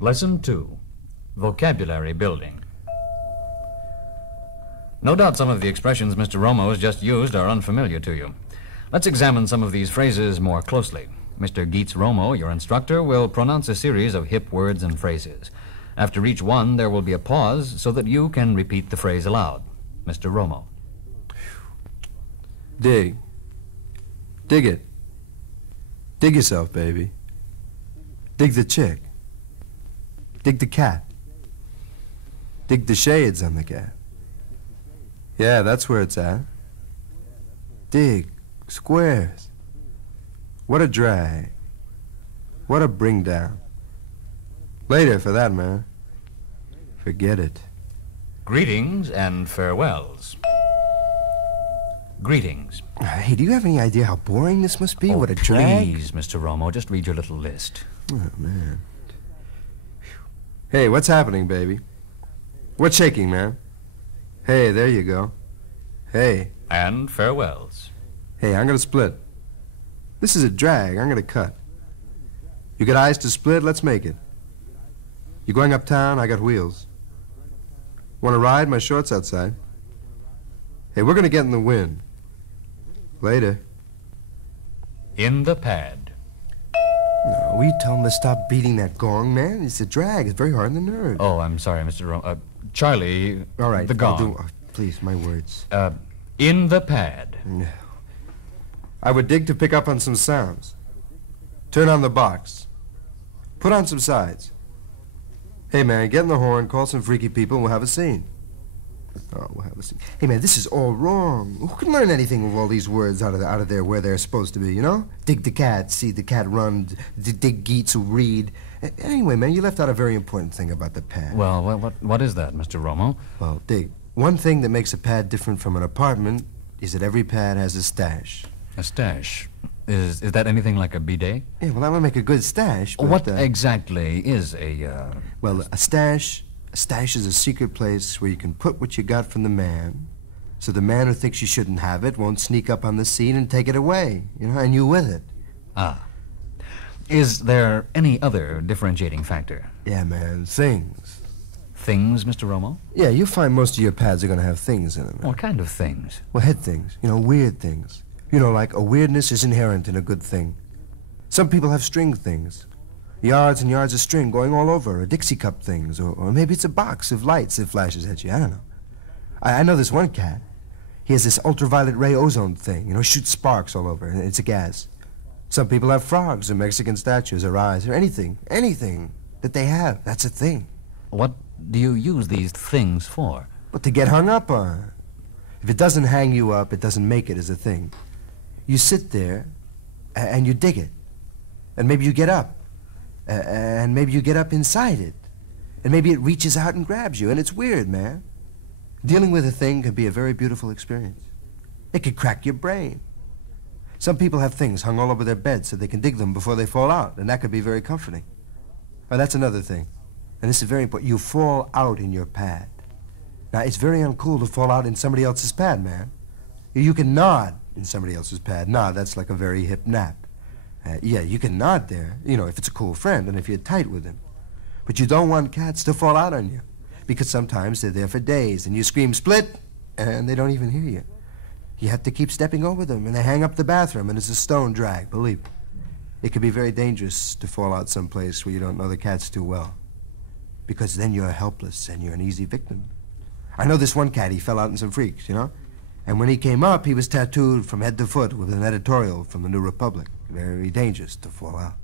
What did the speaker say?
Lesson 2, Vocabulary Building. No doubt some of the expressions Mr. Romo has just used are unfamiliar to you. Let's examine some of these phrases more closely. Mr. Geets Romo, your instructor, will pronounce a series of hip words and phrases. After each one, there will be a pause so that you can repeat the phrase aloud. Mr. Romo. Dig. Dig it. Dig yourself, baby. Dig the chick. Dig the cat. Dig the shades on the cat. Yeah, that's where it's at. Dig. Squares. What a drag. What a bring down. Later, for that, man. Forget it. Greetings and farewells. Greetings. Hey, do you have any idea how boring this must be? Oh, what a drag. Please, Mr. Romo, just read your little list. Oh, man. Hey, what's happening, baby? What's shaking, man? Hey, there you go. Hey. And farewells. Hey, I'm gonna split. This is a drag. I'm gonna cut. You got eyes to split? Let's make it. You going uptown? I got wheels. Want to ride? My shorts outside. Hey, we're gonna get in the wind. Later. In the pad. No, will you tell him to stop beating that gong, man? It's a drag. It's very hard on the nerves. Oh, I'm sorry, Mr. Romo. Charlie, all right, the gong. Please, my words. In the pad. No. I would dig to pick up on some sounds. Turn on the box. Put on some sides. Hey, man, get in the horn, call some freaky people, and we'll have a scene. Oh, we'll have a scene. Hey, man, this is all wrong. Who can learn anything with all these words out of there where they're supposed to be, you know? Dig the cat, see the cat run, dig Geets who read. Anyway, man, you left out a very important thing about the pad. Well, what is that, Mr. Romo? Well, dig. One thing that makes a pad different from an apartment is that every pad has a stash. A stash? Is that anything like a bidet? Yeah, well, that would make a good stash, but... What exactly is a, Well, a stash is a secret place where you can put what you got from the man, so the man who thinks you shouldn't have it won't sneak up on the scene and take it away, you know, and you with it. Ah. Is there any other differentiating factor? Yeah, man, things. Things, Mr. Romo? Yeah, you'll find most of your pads are going to have things in them. What kind of things? Well, head things, you know, weird things. You know, like a weirdness is inherent in a good thing. Some people have string things. Yards and yards of string going all over, or Dixie cup things, or maybe it's a box of lights that flashes at you. I don't know. I know this one cat. He has this ultraviolet ray ozone thing, you know, shoots sparks all over, and it's a gas. Some people have frogs or Mexican statues or eyes or anything that they have. That's a thing. What do you use these things for? But to get hung up on. If it doesn't hang you up, it doesn't make it as a thing. You sit there, and you dig it. And maybe you get up. And maybe you get up inside it. And maybe it reaches out and grabs you. And it's weird, man. Dealing with a thing can be a very beautiful experience. It could crack your brain. Some people have things hung all over their beds so they can dig them before they fall out. And that could be very comforting. But that's another thing. And this is very important. You fall out in your pad. Now, it's very uncool to fall out in somebody else's pad, man. You can nod in somebody else's pad. Nod, that's like a very hip nap. Yeah, you can nod there, you know, if it's a cool friend and if you're tight with him. But you don't want cats to fall out on you, because sometimes they're there for days, and you scream, split, and they don't even hear you. You have to keep stepping over them, and they hang up the bathroom, and it's a stone drag, believe me. It can be very dangerous to fall out someplace where you don't know the cats too well, because then you're helpless, and you're an easy victim. I know this one cat, he fell out in some freaks, you know? And when he came up, he was tattooed from head to foot with an editorial from the New Republic. Very dangerous to fall out.